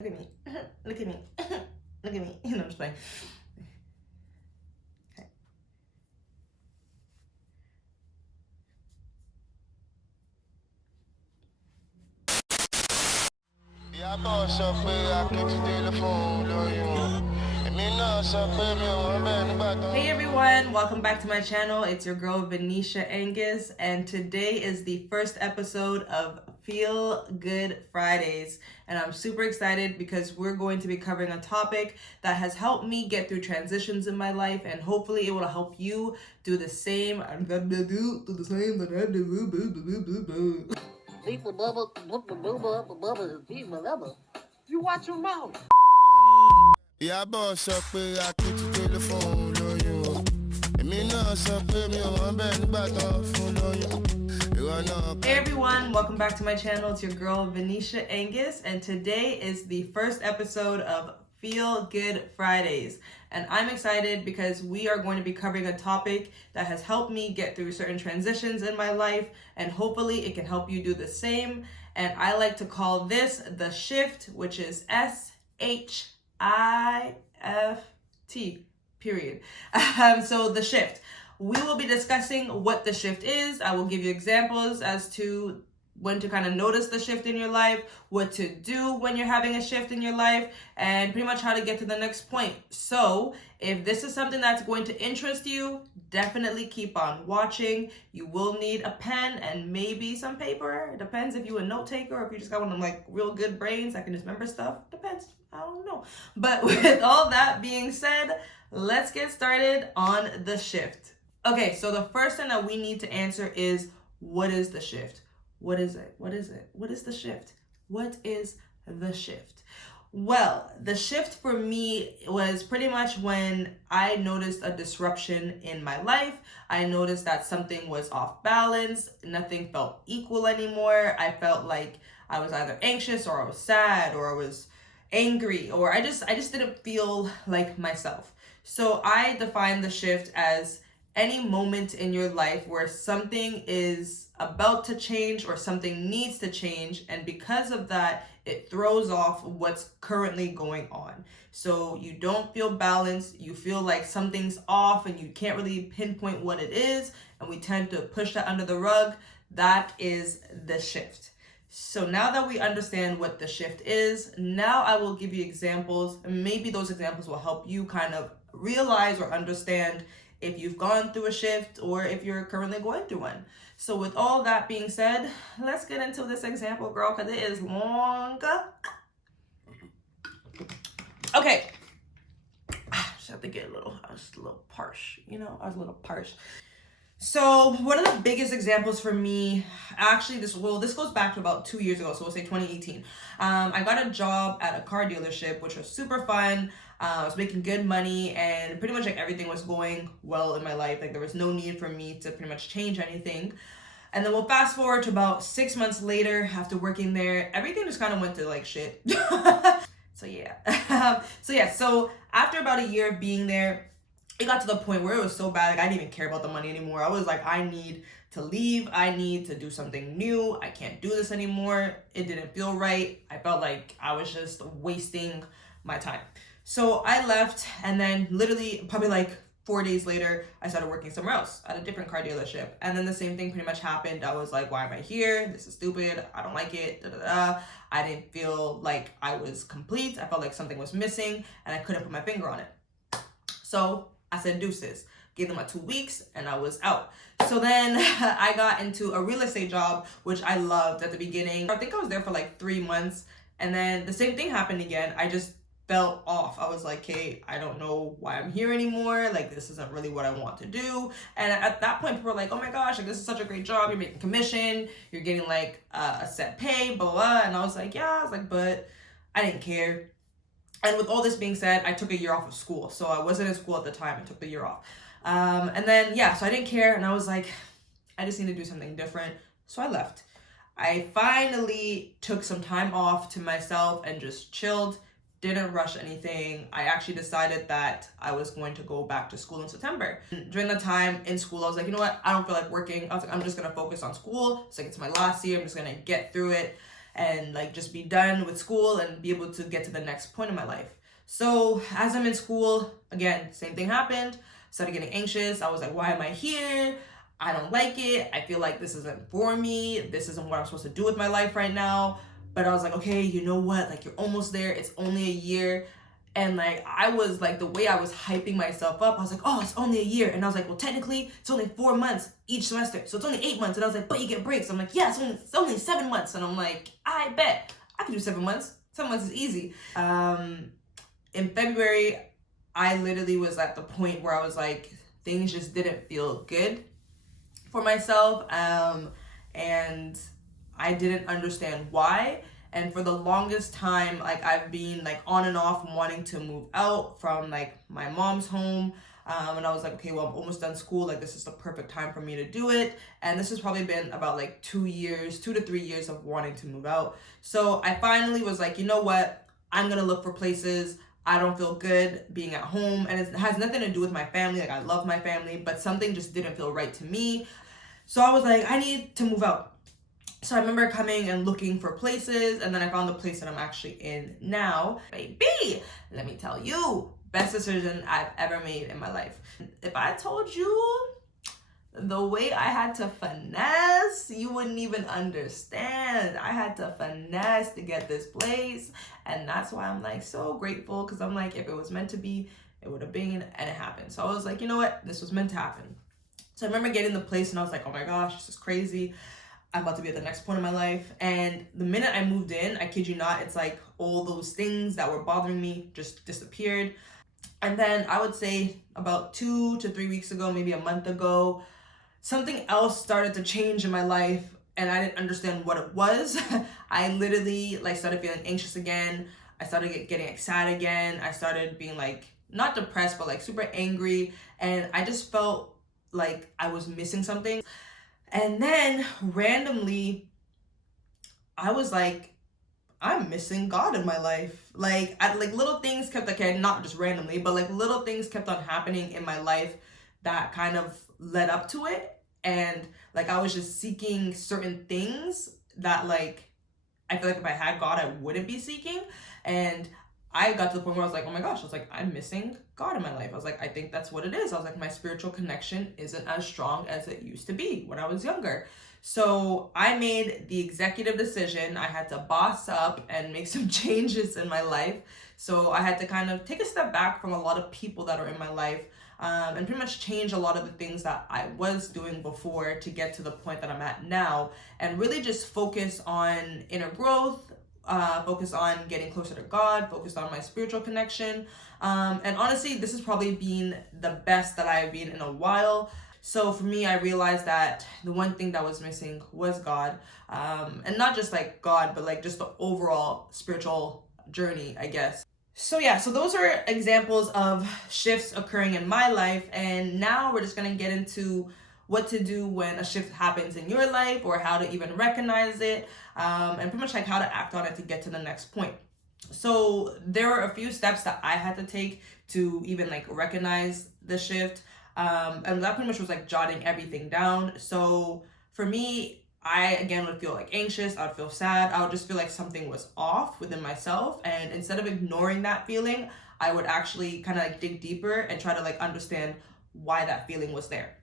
Look at me. Look at me. Look at me. No, I'm just playing. Okay. Hey everyone, welcome back to my channel. It's your girl Venetia Angus, and today is the first episode of Feel Good Fridays. And I'm super excited because we're going to be covering a topic that has helped me get through transitions in my life, and hopefully it will help you do the same. I'm gonna do the same that I do. You watch your mouth. Ìyábọ̀ sọ pé akéèti tẹlifóònù lóyún o. Èmi náà sọ pé mi ò wọ́n bẹ́ẹ̀ nígbà tó fún lóyún. Hey everyone, welcome back to my channel. It's your girl Venetia Angus, and today is the first episode of Feel Good Fridays. And I'm excited because we are going to be covering a topic that has helped me get through certain transitions in my life, and hopefully it can help you do the same. And I like to call this the shift, which is SHIFT, period. So the shift. We will be discussing what the shift is. I will give you examples as to when to kind of notice the shift in your life, what to do when you're having a shift in your life, and pretty much how to get to the next point. So if this is something that's going to interest you, definitely keep on watching. You will need a pen and maybe some paper. It depends if you're a note taker or if you just got one of them like real good brains that can just remember stuff. Depends. I don't know. But with all that being said, let's get started on the shift. Okay, so the first thing that we need to answer is, what is the shift? What is it? What is it? What is the shift? What is the shift? Well, the shift for me was pretty much when I noticed a disruption in my life. I noticed that something was off balance. Nothing felt equal anymore. I felt like I was either anxious or I was sad or I was angry, or I just didn't feel like myself. So I define the shift as any moment in your life where something is about to change or something needs to change, and because of that, it throws off what's currently going on. So you don't feel balanced, you feel like something's off and you can't really pinpoint what it is, and we tend to push that under the rug. That is the shift. So now that we understand what the shift is, now I will give you examples, and maybe those examples will help you kind of realize or understand if you've gone through a shift or if you're currently going through one. So with all that being said, let's get into this example, girl, because it is long. Okay. Just have to get I was a little parch, I was a little parch. So one of the biggest examples for me, actually this goes back to about 2 years ago, so we'll say 2018. I got a job at a car dealership, which was super fun. I was making good money, and pretty much like everything was going well in my life. Like there was no need for me to pretty much change anything. And then we'll fast forward to about 6 months later, after working there, everything just kind of went to like shit. So after about a year of being there, it got to the point where it was so bad, like I didn't even care about the money anymore. I was like, I need to leave. I need to do something new. I can't do this anymore. It didn't feel right. I felt like I was just wasting my time. So I left, and then literally probably like 4 days later, I started working somewhere else at a different car dealership. And then the same thing pretty much happened. I was like, why am I here? This is stupid. I don't like it. I didn't feel like I was complete. I felt like something was missing, and I couldn't put my finger on it. So I said deuces, gave them my 2 weeks, and I was out. So then I got into a real estate job, which I loved at the beginning. I think I was there for like 3 months, and then the same thing happened again. I just felt off. I was like, hey, I don't know why I'm here anymore. Like, this isn't really what I want to do. And at that point, people were like, oh my gosh, like this is such a great job. You're making commission. You're getting like a set pay, blah, blah. And I was like, but I didn't care. And with all this being said, I took a year off of school. So I wasn't in school at the time. I took the year off. And then, so I didn't care. And I was like, I just need to do something different. So I left. I finally took some time off to myself and just chilled. Didn't rush anything. I actually decided that I was going to go back to school in September. During the time in school, I was like, you know what? I don't feel like working. I was like, I'm just going to focus on school. It's like, it's my last year. I'm just going to get through it. and like just be done with school and be able to get to the next point in my life. So as I'm in school, again, same thing happened. Started getting anxious. I was like, why am I here? I don't like it. I feel like this isn't for me. This isn't what I'm supposed to do with my life right now. But I was like, okay, you know what? Like, you're almost there. It's only a year. And like, I was like, the way I was hyping myself up, I was like, oh, it's only a year. And I was like, well, technically it's only 4 months each semester. So it's only 8 months. And I was like, but you get breaks. I'm like, yeah, it's only 7 months. And I'm like, I bet I can do 7 months. 7 months is easy. In February, I literally was at the point where I was like, things just didn't feel good for myself. And I didn't understand why. And for the longest time, like I've been like on and off wanting to move out from like my mom's home. And I was like, okay, well, I'm almost done school. Like, this is the perfect time for me to do it. And this has probably been about like 2 to 3 years of wanting to move out. So I finally was like, you know what? I'm going to look for places. I don't feel good being at home. And it has nothing to do with my family. Like, I love my family, but something just didn't feel right to me. So I was like, I need to move out. So I remember coming and looking for places, and then I found the place that I'm actually in now. Baby, let me tell you, best decision I've ever made in my life. If I told you the way I had to finesse, you wouldn't even understand. I had to finesse to get this place, and that's why I'm like so grateful, because I'm like, if it was meant to be, it would have been, and it happened. So I was like, you know what, this was meant to happen. So I remember getting the place and I was like, oh my gosh, this is crazy. I'm about to be at the next point in my life. And the minute I moved in, I kid you not, it's like all those things that were bothering me just disappeared. And then I would say about 2 to 3 weeks ago, maybe a month ago, something else started to change in my life, and I didn't understand what it was. I literally like started feeling anxious again. I started getting sad again. I started being like, not depressed, but like super angry. And I just felt like I was missing something. And then randomly, I was like, I'm missing God in my life. Like, little things kept, like, not just randomly, but like little things kept on happening in my life that kind of led up to it. And like, I was just seeking certain things that like, I feel like if I had God, I wouldn't be seeking. And I got to the point where I was like, oh my gosh, I was like, I'm missing God in my life. I was like, I think that's what it is. I was like, my spiritual connection isn't as strong as it used to be when I was younger. So I made the executive decision. I had to boss up and make some changes in my life. So I had to kind of take a step back from a lot of people that are in my life, and pretty much change a lot of the things that I was doing before to get to the point that I'm at now, and really just focus on inner growth, focus on getting closer to God, focus on my spiritual connection. And honestly, this has probably been the best that I've been in a while. So for me, I realized that the one thing that was missing was God. And not just like God, but like just the overall spiritual journey, I guess. So yeah, so those are examples of shifts occurring in my life. And now we're just gonna get into what to do when a shift happens in your life, or how to even recognize it, and pretty much like how to act on it to get to the next point. So there were a few steps that I had to take to even like recognize the shift. And that pretty much was like jotting everything down. So for me, I again would feel like anxious, I would feel sad, I would just feel like something was off within myself. And instead of ignoring that feeling, I would actually kind of like dig deeper and try to like understand why that feeling was there.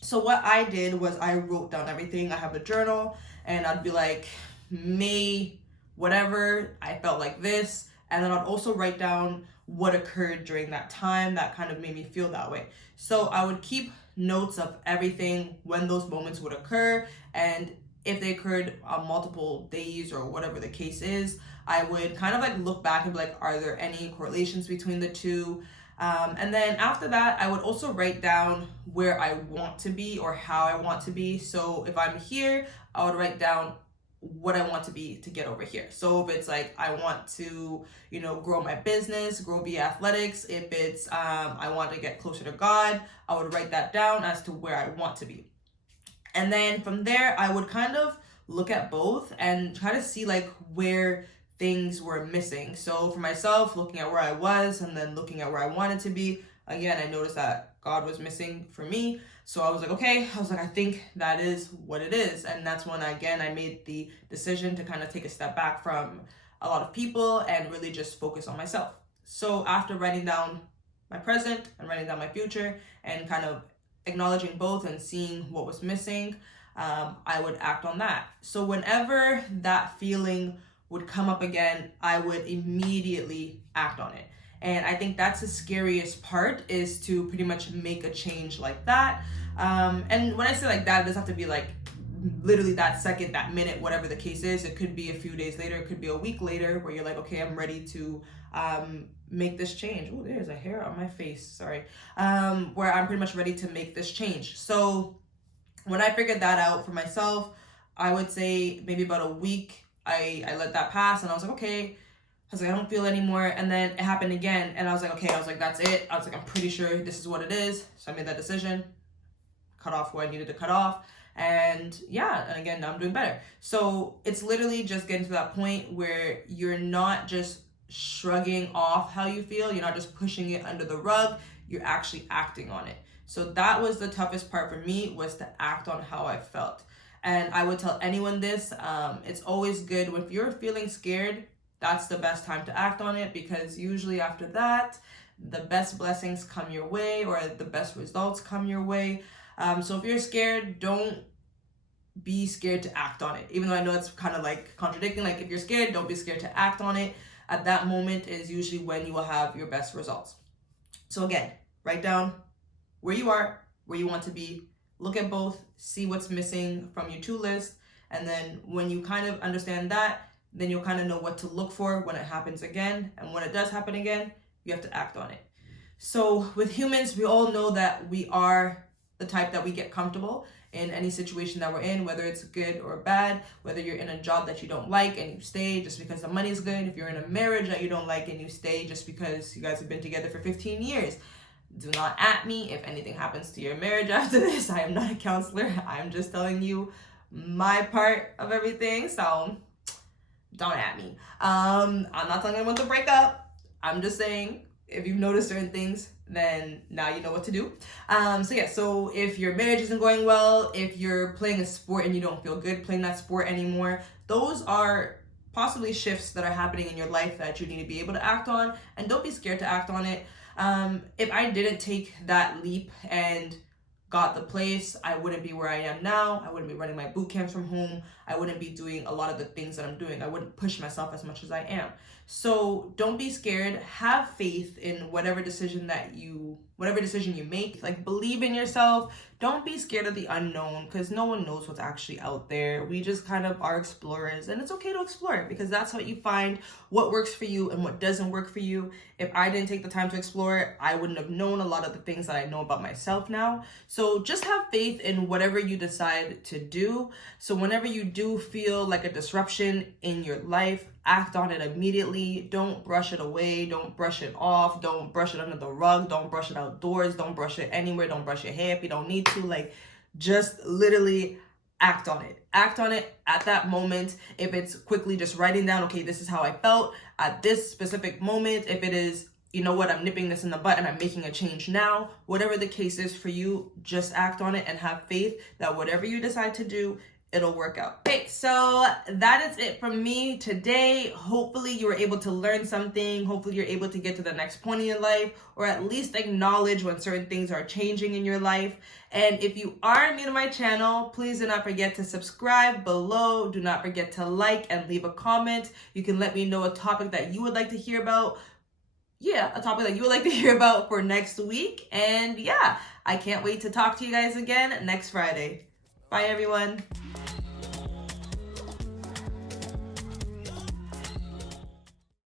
So what I did was I wrote down everything. I have a journal, and I'd be like, May, whatever, I felt like this. And then I'd also write down what occurred during that time that kind of made me feel that way. So I would keep notes of everything when those moments would occur. And if they occurred on multiple days or whatever the case is, I would kind of like look back and be like, are there any correlations between the two? And then after that, I would also write down where I want to be or how I want to be. So if I'm here, I would write down what I want to be to get over here. So if it's like, I want to, grow my business, grow via athletics. If it's, I want to get closer to God, I would write that down as to where I want to be. And then from there, I would kind of look at both and try to see like where things were missing. So for myself, looking at where I was and then looking at where I wanted to be, again, I noticed that God was missing for me. So I was like, okay, I think that is what it is. And that's when, again, I made the decision to kind of take a step back from a lot of people and really just focus on myself. So after writing down my present and writing down my future and kind of acknowledging both and seeing what was missing, I would act on that. So whenever that feeling would come up again, I would immediately act on it. And I think that's the scariest part, is to pretty much make a change like that. And when I say like that, it doesn't have to be like literally that second, that minute, whatever the case is. It could be a few days later, it could be a week later, where you're like, okay, I'm ready to make this change. Oh, there's a hair on my face, sorry. Where I'm pretty much ready to make this change. So when I figured that out for myself, I would say maybe about a week, I let that pass, and I was like, okay. I was like, I don't feel anymore. And then it happened again, and I was like, okay, that's it. I was like, I'm pretty sure this is what it is. So I made that decision, cut off what I needed to cut off. And yeah, and again, now I'm doing better. So it's literally just getting to that point where you're not just shrugging off how you feel. You're not just pushing it under the rug. You're actually acting on it. So that was the toughest part for me, was to act on how I felt. And I would tell anyone this, it's always good if you're feeling scared, that's the best time to act on it, because usually after that, the best blessings come your way, or the best results come your way. So if you're scared, don't be scared to act on it. Even though I know it's kind of like contradicting, like if you're scared, don't be scared to act on it. At that moment is usually when you will have your best results. So again, write down where you are, where you want to be, look at both, see what's missing from your to list. And then when you kind of understand that, then you'll kind of know what to look for when it happens again. And when it does happen again, you have to act on it. So with humans, we all know that we are the type that we get comfortable in any situation that we're in, whether it's good or bad, whether you're in a job that you don't like and you stay just because the money is good, if you're in a marriage that you don't like and you stay just because you guys have been together for 15 years. Do not at me if anything happens to your marriage after this. I am not a counselor. I'm just telling you my part of everything. So don't at me. I'm not telling anyone to break up. I'm just saying, if you've noticed certain things, then now you know what to do. So if your marriage isn't going well, if you're playing a sport and you don't feel good playing that sport anymore, those are possibly shifts that are happening in your life that you need to be able to act on, and don't be scared to act on it. If I didn't take that leap and got the place, I wouldn't be where I am now. I wouldn't be running my boot camps from home. I wouldn't be doing a lot of the things that I'm doing. I wouldn't push myself as much as I am. So don't be scared. Have faith in whatever decision you make. Like, believe in yourself. Don't be scared of the unknown, because no one knows what's actually out there. We just kind of are explorers, and it's okay to explore, because that's what you find, what works for you and what doesn't work for you. If I didn't take the time to explore, I wouldn't have known a lot of the things that I know about myself now. So just have faith in whatever you decide to do. So whenever you do feel like a disruption in your life, act on it immediately. Don't brush it away. Don't brush it off. Don't brush it under the rug. Don't brush it outdoors. Don't brush it anywhere. Don't brush your hair if you don't need to. Like, just literally act on it. Act on it at that moment. If it's quickly just writing down, okay, this is how I felt at this specific moment. If it is, you know what, I'm nipping this in the butt and I'm making a change now. Whatever the case is for you, just act on it and have faith that whatever you decide to do, it'll work out. Okay, so that is it from me today. Hopefully you were able to learn something. Hopefully you're able to get to the next point in your life, or at least acknowledge when certain things are changing in your life. And if you are new to my channel, please do not forget to subscribe below. Do not forget to like and leave a comment. You can let me know a topic that you would like to hear about. A topic that you would like to hear about for next week. And I can't wait to talk to you guys again next Friday. Bye, everyone.